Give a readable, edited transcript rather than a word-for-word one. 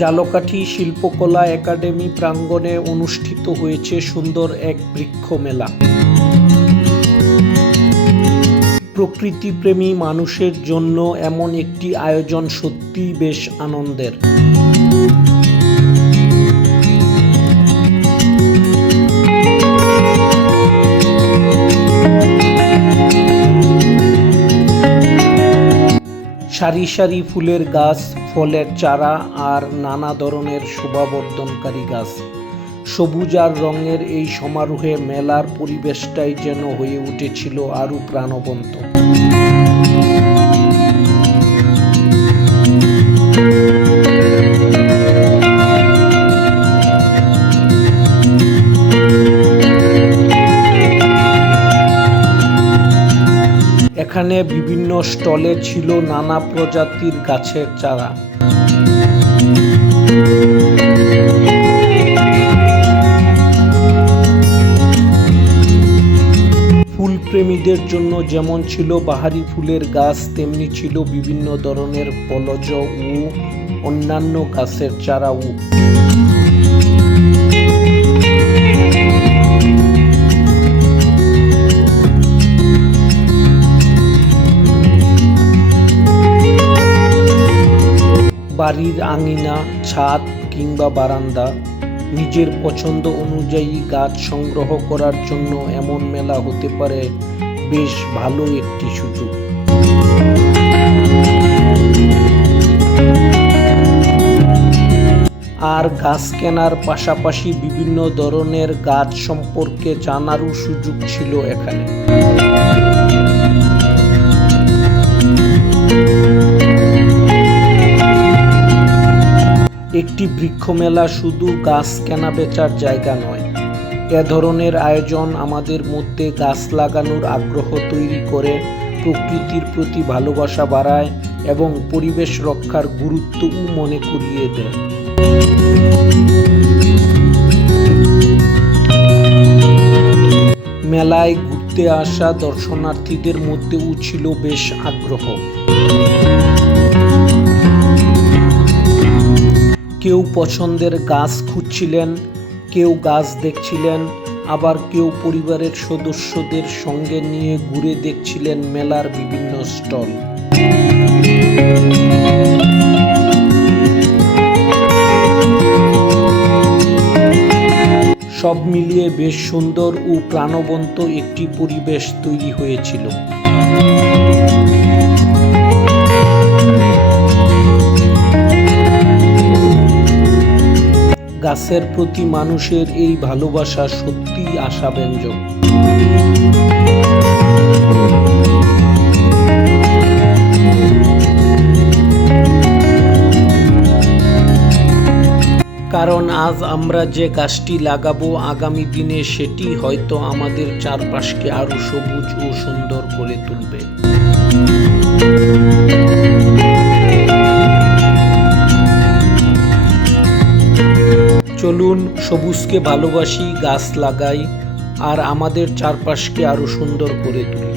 ঝালকাঠি শিল্পকলা একাডেমি প্রাঙ্গণে অনুষ্ঠিত হয়েছে সুন্দর এক বৃক্ষ মেলা। প্রকৃতিপ্রেমী মানুষের জন্য এমন একটি আয়োজন সত্যিই বেশ আনন্দের। সারি সারি ফুলের গাছ, ফলের চারা আর নানা ধরনের শোভাবর্ধনকারী গাছ। সবুজ আর রঙের এই সমারোহে মেলার পরিবেশটাই যেন হয়ে উঠেছিল আরও প্রাণবন্ত। এখানে বিভিন্ন স্টলে ছিল নানা প্রজাতির গাছের চারা। ফুলপ্রেমীদের জন্য যেমন ছিল বাহারি ফুলের গাছ, তেমনি ছিল বিভিন্ন ধরনের ফলজ ও অন্যান্য গাছের চারাও। বাড়ির আঙিনা, ছাদ কিংবা বারান্দা নিজের পছন্দ অনুযায়ী গাছ সংগ্রহ করার জন্য এমন মেলা হতে পারে বেশ ভালো একটি সুযোগ। আর গাছ কেনার পাশাপাশি বিভিন্ন ধরনের গাছ সম্পর্কে জানারও সুযোগ ছিল এখানে। একটি বৃক্ষ মেলা শুধু গাছ কেনা বেচার জায়গা নয়, এ ধরনের আয়োজন আমাদের মধ্যে গাছ লাগানোর আগ্রহ তৈরি করে, প্রকৃতির প্রতি ভালোবাসা বাড়ায় এবং পরিবেশ রক্ষার গুরুত্বও মনে করিয়ে দেয়। মেলায় ঘুরতে আসা দর্শনার্থীদের মধ্যেও ছিল বেশ আগ্রহ। কেউ পছন্দের গাছ খুঁজছিলেন, কেউ গাছ দেখছিলেন, আবার কেউ পরিবারের সদস্যদের সঙ্গে নিয়ে ঘুরে দেখছিলেন মেলার বিভিন্ন স্টল। সব মিলিয়ে বেশ সুন্দর ও প্রাণবন্ত একটি পরিবেশ তৈরি হয়েছিল। গাছের প্রতি মানুষের এই ভালোবাসা সত্যিই আশাব্যঞ্জক। কারণ আজ আমরা যে গাছটি লাগাবো, আগামী দিনে সেটি হয়তো আমাদের চারপাশকে আরো সবুজ ও সুন্দর করে তুলবে। চলুন সবুজকে ভালোবাসি, গাছ লাগাই আর আমাদের চারপাশকে আরো সুন্দর করে তুলি।